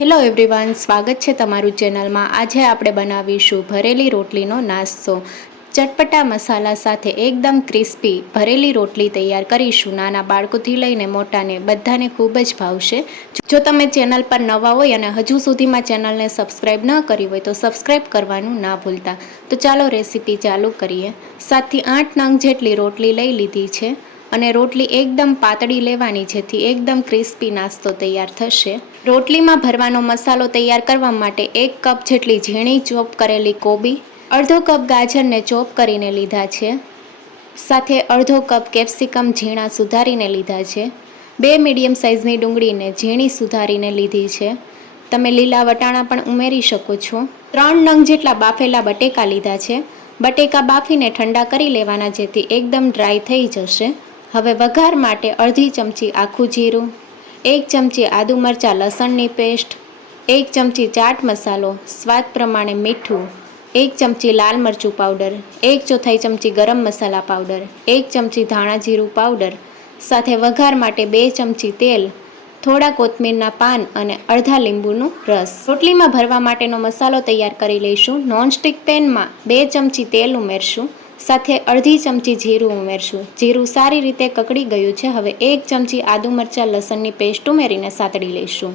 Hello everyone, સ્વાગત છે તમારું ચેનલમાં। આજે આપણે બનાવીશું ભરેલી રોટલીનો નાસ્તો। ચટપટા મસાલા સાથે એકદમ ક્રિસ્પી ભરેલી રોટલી તૈયાર કરીશું। નાના બાળકોથી લઈને મોટાને બધાને ખૂબ જ ભાવશે। જો તમે ચેનલ પર નવા હોય અને હજુ સુધીમાં ચેનલને સબસ્ક્રાઈબ ન કરી હોય તો સબસ્ક્રાઈબ કરવાનું ના ભૂલતા। તો ચાલો રેસીપી ચાલુ કરીએ। 7 થી 8 નંગ જેટલી રોટલી લઈ લીધી છે અને રોટલી એકદમ પાતળી લેવાની જેથી એકદમ ક્રિસ્પી નાસ્તો તૈયાર થશે। રોટલીમાં ભરવાનો મસાલો તૈયાર કરવા માટે 1 કપ જેટલી ઝીણી ચોપ કરેલી કોબી, અડધો કપ ગાજરને ચોપ કરીને લીધા છે, સાથે અડધો કપ કેપ્સિકમ ઝીણા સુધારીને લીધા છે, 2 મીડિયમ સાઇઝની ડુંગળીને ઝીણી સુધારીને લીધી છે। તમે લીલા વટાણા પણ ઉમેરી શકો છો। 3 નંગ જેટલા બાફેલા બટેકા લીધા છે। બટેકા બાફીને ઠંડા કરી લેવાના જેથી એકદમ ડ્રાય થઈ જશે। હવે વઘાર માટે અડધી ચમચી આખું જીરું, 1 ચમચી આદુ મરચાં લસણની પેસ્ટ, 1 ચમચી ચાટ મસાલો, સ્વાદ પ્રમાણે મીઠું, 1 ચમચી લાલ મરચું પાવડર, 1/4 ચમચી ગરમ મસાલા પાવડર, 1 ચમચી ધાણા જીરું પાવડર, સાથે વઘાર માટે 2 ચમચી તેલ, થોડા કોથમીરના પાન અને અડધા લીંબુનું રસ। રોટલીમાં ભરવા માટેનો મસાલો તૈયાર કરી લઈશું। નોનસ્ટિક પેનમાં 2 ચમચી તેલ ઉમેરશું, સાથે અડધી ચમચી જીરું ઉમેરશું। જીરું સારી રીતે કકડી ગયું છે। હવે 1 ચમચી આદુ મરચાં લસણની પેસ્ટ ઉમેરીને સાતળી લઈશું।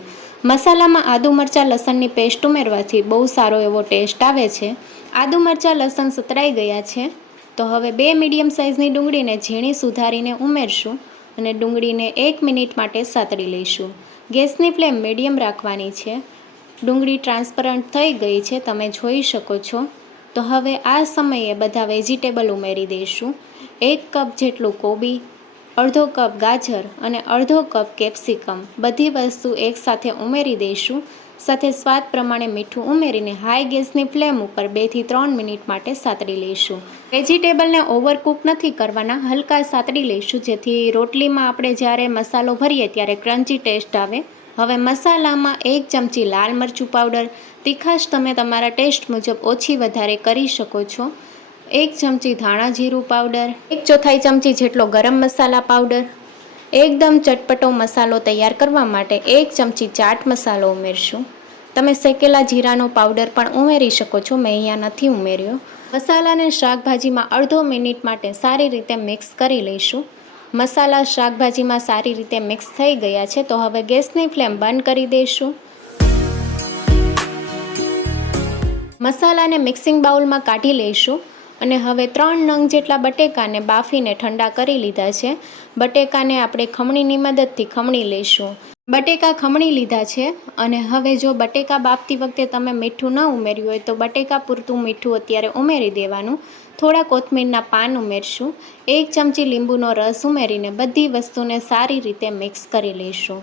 મસાલામાં આદુ મરચાં લસણની પેસ્ટ ઉમેરવાથી બહુ સારો એવો ટેસ્ટ આવે છે। આદુ મરચાં લસણ સતળાઈ ગયા છે તો હવે 2 મીડિયમ સાઇઝની ડુંગળીને ઝીણી સુધારીને ઉમેરશું અને ડુંગળીને 1 મિનિટ માટે સાતળી લઈશું। ગેસની ફ્લેમ મીડિયમ રાખવાની છે। ડુંગળી ટ્રાન્સપરન્ટ થઈ ગઈ છે, તમે જોઈ શકો છો। તો હવે આ સમયે બધા વેજીટેબલ ઉમેરી દઈશું। 1 કપ જેટલું કોબી, અડધો કપ ગાજર અને અડધો કપ કેપ્સિકમ, બધી વસ્તુ એકસાથે ઉમેરી દઈશું। સાથે સ્વાદ પ્રમાણે મીઠું ઉમેરીને હાઈ ગેસની ફ્લેમ ઉપર 2 થી 3 મિનિટ માટે સાતળી લઈશું। વેજીટેબલને ઓવરકુક નથી કરવાના, હલકા સાતળી લઈશું જેથી રોટલીમાં આપણે જ્યારે મસાલો ભરીએ ત્યારે ક્રન્ચી ટેસ્ટ આવે। હવે મસાલામાં 1 ચમચી લાલ મરચું પાવડર, તીખાશ તમે તમારા ટેસ્ટ મુજબ ઓછી વધારે કરી શકો છો, 1 ચમચી ધાણા જીરું પાવડર, 1/4 ચમચી જેટલો ગરમ મસાલા પાવડર, એકદમ ચટપટો મસાલો તૈયાર કરવા માટે 1 ચમચી ચાટ મસાલો ઉમેરશું। તમે શેકેલા જીરાનો પાવડર પણ ઉમેરી શકો છો, મેં અહીંયા નથી ઉમેર્યો। મસાલાને શાકભાજીમાં અડધો મિનિટ માટે સારી રીતે મિક્સ કરી લઈશું। મસાલા શાકભાજીમાં સારી રીતે મિક્સ થઈ ગયા છે તો હવે ગેસની ફ્લેમ બંધ કરી દઈશું। મસાલાને મિક્સિંગ બાઉલમાં કાઢી લઈશું અને હવે 3 નંગ જેટલા બટેકાને બાફીને ઠંડા કરી લીધા છે। બટેકાને આપણે ખમણીની મદદથી ખમણી લઈશું। બટેકા ખમણી લીધા છે અને હવે જો બટેકા બાફતી વખતે તમે મીઠું ન ઉમેર્યું હોય તો બટેકા પૂરતું મીઠું અત્યારે ઉમેરી દેવાનું। થોડા કોથમીરના પાન ઉમેરશું, 1 ચમચી લીંબુનો રસ ઉમેરીને બધી વસ્તુને સારી રીતે મિક્સ કરી લઈશું।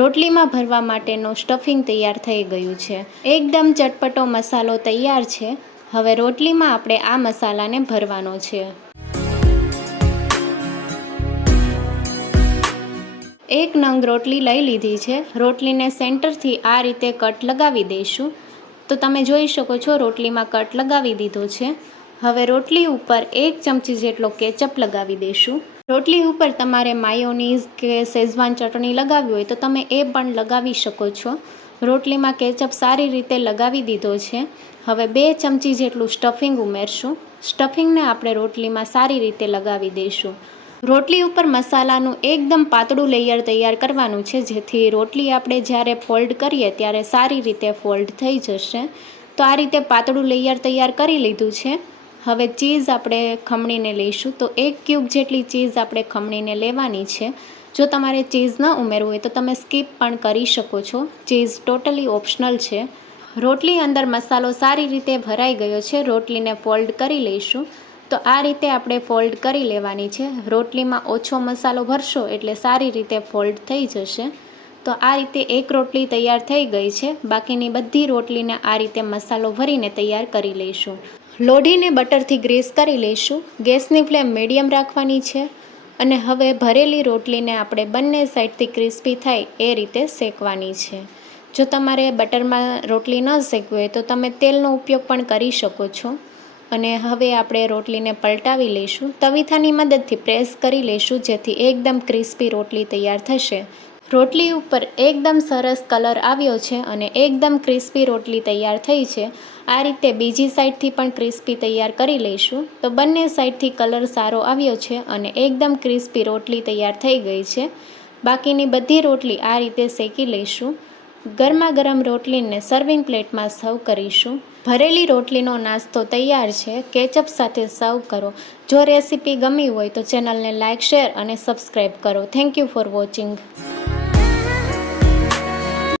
રોટલીમાં ભરવા માટેનું સ્ટફિંગ તૈયાર થઈ ગયું છે। એકદમ ચટપટો મસાલો તૈયાર છે। હવે રોટલીમાં આપણે આ મસાલાને ભરવાનો છે। 1 નંગ રોટલી લઈ લીધી છે। રોટલીને સેન્ટરથી આ રીતે કટ લગાવી દઈશું। તો તમે જોઈ શકો છો રોટલીમાં કટ લગાવી દીધો છે। હવે રોટલી ઉપર 1 ચમચી જેટલો કેચઅપ લગાવી દઈશું। રોટલી ઉપર તમારે માયોનીઝ કે શેઝવાન ચટણી લગાવવી હોય તો તમે એ પણ લગાવી શકો છો। રોટલીમાં કેચઅપ સારી રીતે લગાવી દીધો છે। હવે 2 ચમચી જેટલું સ્ટફિંગ ઉમેરશું। સ્ટફિંગને આપણે રોટલીમાં સારી રીતે લગાવી દઈશું। રોટલી ઉપર મસાલાનું એકદમ પાતળું લેયર તૈયાર કરવાનું છે જેથી રોટલી આપણે જ્યારે ફોલ્ડ કરીએ ત્યારે સારી રીતે ફોલ્ડ થઈ જશે। તો આ રીતે પાતળું લેયર તૈયાર કરી લીધું છે। હવે ચીઝ આપણે ખમણીને લઈશું। તો 1 ક્યુબ જેટલી ચીઝ આપણે ખમણીને લેવાની છે। જો તમારે ચીઝ ન ઉમેરવું હોય તો તમે સ્કીપ પણ કરી શકો છો, ચીઝ ટોટલી ઓપ્શનલ છે। રોટલી અંદર મસાલો સારી રીતે ભરાઈ ગયો છે। રોટલીને ફોલ્ડ કરી લઈશું। તો આ રીતે આપણે ફોલ્ડ કરી લેવાની છે। રોટલીમાં ઓછો મસાલો ભરશો એટલે સારી રીતે ફોલ્ડ થઈ જશે। તો આ રીતે એક રોટલી તૈયાર થઈ ગઈ છે। બાકીની બધી રોટલીને આ રીતે મસાલો ભરીને તૈયાર કરી લઈશું। લોઢીને બટરથી ગ્રીસ કરી લઈશું। ગેસની ફ્લેમ મીડિયમ રાખવાની છે અને હવે ભરેલી રોટલીને આપણે બંને સાઈડથી ક્રિસ્પી થાય એ રીતે શેકવાની છે। જો તમારે બટરમાં રોટલી ન શેકવી હોય તો તમે તેલનો ઉપયોગ પણ કરી શકો છો। અને હવે આપણે રોટલીને પલટાવી લઈશું। તવીથાની મદદથી પ્રેસ કરી લઈશું જેથી એકદમ ક્રિસ્પી રોટલી તૈયાર થશે। રોટલી ઉપર એકદમ સરસ કલર આવ્યો છે અને એકદમ ક્રિસ્પી રોટલી તૈયાર થઈ છે. આ રીતે બીજી સાઈડથી પણ ક્રિસ્પી તૈયાર કરી લઈશું. તો બંને સાઈડથી કલર સારો આવ્યો છે અને એકદમ ક્રિસ્પી રોટલી તૈયાર થઈ ગઈ છે. બાકીની બધી રોટલી આ રીતે શેકી લઈશું. ગરમા ગરમ રોટલીને સર્વિંગ પ્લેટમાં સર્વ કરીશું. ભરેલી રોટલીનો નાસ્તો તૈયાર છે. કેચઅપ સાથે સર્વ કરો. જો રેસીપી ગમી હોય તો ચેનલને લાઇક, શેર અને સબસ્ક્રાઈબ કરો. Thank you for watching.